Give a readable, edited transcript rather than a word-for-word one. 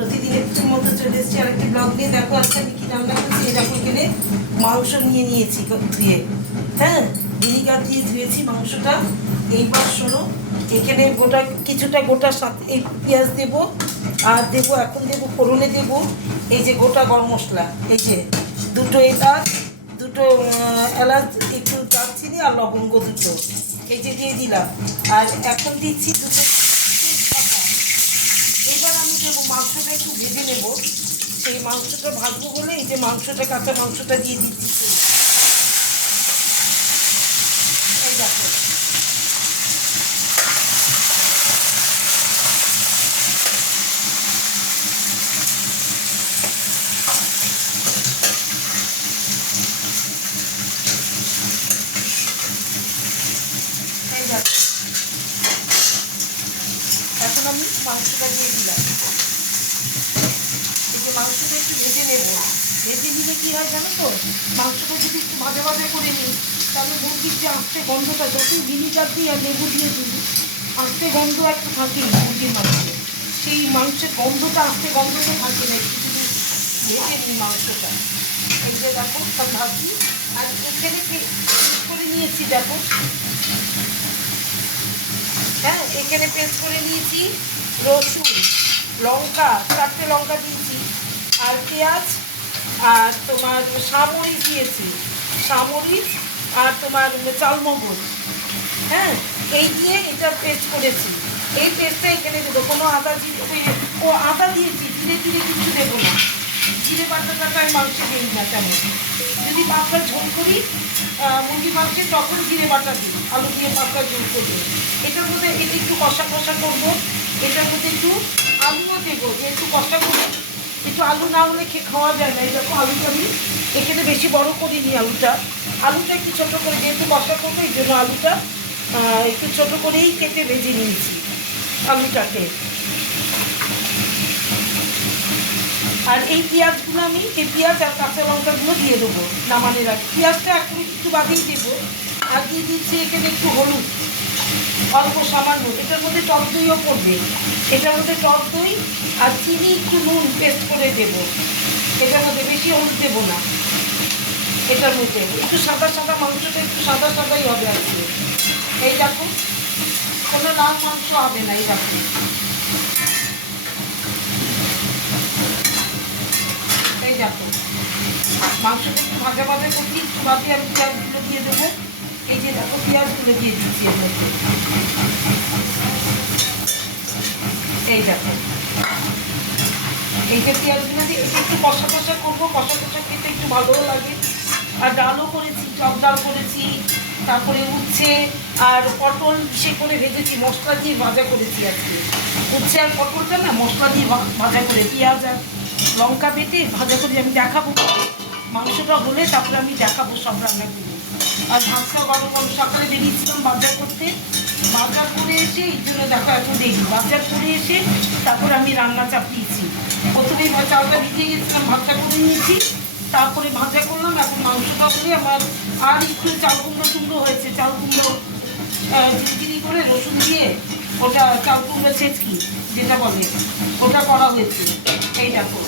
প্রতিদিনের মতো চলে এসেছি আরেকটি ব্লগ নিয়ে। দেখো আজকে আমি কি রান্না করছি। এই দেখো এখানে মাংস নিয়ে নিয়েছি ধুয়ে, হ্যাঁ ভিনিগার দিয়ে ধুয়েছি মাংসটা। এইবার শোনো, এখানে কিছুটা গোটা সাথে এই পেঁয়াজ দেবো, আর দেবো এখন দেবো ফোড়নে দেবো এই যে গোটা গরম মশলা, এই যে দুটো এলাচ, একটু দারচিনি আর লবঙ্গ দুটো, এই যে দিয়ে দিলাম। আর এখন দিচ্ছি দুটো তেজপাতা। এবার আমি দেবো মাংসটা একটু ভেজে নেব। সেই মাংসটা ভাজবো বলে এই যে মাংসটা, কাঁচা মাংসটা দিয়ে দিচ্ছি। এই দেখো এখন আমি মাংসটা দিয়ে দিলাম। এই যে মাংসটা একটু ভেজে নেব। ভেজে নিলে কী হয় জানো তো, মাংসটা যদি একটু ভাজা ভাজা করে নিই তাহলে মুরগির যে আস্তে গন্ধটা, যতই ভিনিগার দিই আর লেবু দিয়ে দিই, আস্তে গন্ধ একটা থাকে মুরগির মাংসে। সেই মাংসের গন্ধটা, আস্তে গন্ধটা থাকে না একটু যদি ভেজে নিই মাংসটা। এই যে দেখো সব ভাবছি। আর এখানে পেস্ট করে নিয়েছি দেখো, হ্যাঁ এখানে পেস্ট করে নিয়েছি রসুন, লঙ্কা, 4টে লঙ্কা দিয়েছি, আর পেঁয়াজ, আর তোমার সামরিচ দিয়েছি, সামরিচ আর তোমার চালমগজ, হ্যাঁ এই দিয়ে এটা পেস্ট করেছি। এই পেস্টটা এখানে দেবো। কোনো আদা আদা দিয়েছি, ধীরে ধীরে কিছু দেবো না। জিরে বাটাটা আমি মাংসে দিই না তেমন। যদি পাতলা ঝোল করি মুরগি মাংসে তখন জিরে বাটা দিই, আলু দিয়ে পাতলা ঝোল করবো। এটার মধ্যে এটা একটু কষা কষা করবো। এটার মধ্যে একটু আলুও দেবো, যে একটু কষা করে, একটু আলু না হলে খাওয়া যায় না। এই দেখো আলুটা আমি এখানে বেশি বড় করিনি, আলুটা একটু ছোটো করে, যেহেতু কষা করবো এই জন্য আলুটা একটু ছোটো করেই কেটে ভেজে নিয়েছি আলুটাকে। আর এই পেঁয়াজগুলো আমি এই পেঁয়াজ আর কাঁচা লঙ্কাগুলো দিয়ে দেবো নামানোর আগে। পেঁয়াজটা এখন একটু বাদিয়ে দেবো। আর দিয়ে দিচ্ছি এখানে একটু হলুদ, অল্প সামান্য। এটার মধ্যে টক দইও পড়বে, এটার মধ্যে টক দই আর চিনি, একটু নুন পেস্ট করে দেবো। এটার মধ্যে বেশি হলুদ দেবো না। এটার মধ্যে একটু সাদা সাদা, মাংসটা একটু সাদা সাদাই হবে আজকে। এই দেখো কোনো লাল মাংস হবে না। এই দেখো এই দেখো মাংসটা একটু ভাজা ভাজা করছি, একটু বাদে আমি পেঁয়াজগুলো দিয়ে দেবো। এই যে দেখো পেঁয়াজগুলো দিয়ে দিচ্ছি এর মধ্যে। এই দেখো এই যে পেঁয়াজগুলো দিয়ে একটু কষা কষা করবো। কষা কষা খেতে একটু ভালোও লাগে। আর ডালও করেছি, টক ডাল করেছি, তারপরে উচ্ছে আর পটল সে করে ভেজেছি, মশলা দিয়ে ভাজা করেছি আজকে। উচ্ছে আর পটলটা না মশলা দিয়ে ভাজা করে, পেঁয়াজ আর লঙ্কা বেটে ভাজা করে আমি দেখাবো। মাংসটা হলে তারপরে আমি দেখাবো সব রান্নাগুলো। আর ভাতটা গরম সকালে বেরিয়েছিলাম বাজার করতে, বাজার করে এসে এই জন্য দেখো এখন দেখি বাজার করে এসে তারপর আমি রান্না চাপিয়েছি। প্রথমেই চালটা ভিজিয়ে গেছিলাম, ভাতটা করে নিয়েছি, তারপরে ভাজা করলাম। এখন মাংসটা করে আমার আর একটু চাল কুমড়ো হয়েছে, চাল কুমড়ো ঝিরিঝিরি করে রসুন দিয়ে ওটা চাল কুমড়ো ছেঁচকি যেটা বলে ওটা করা হয়েছে। এই দেখো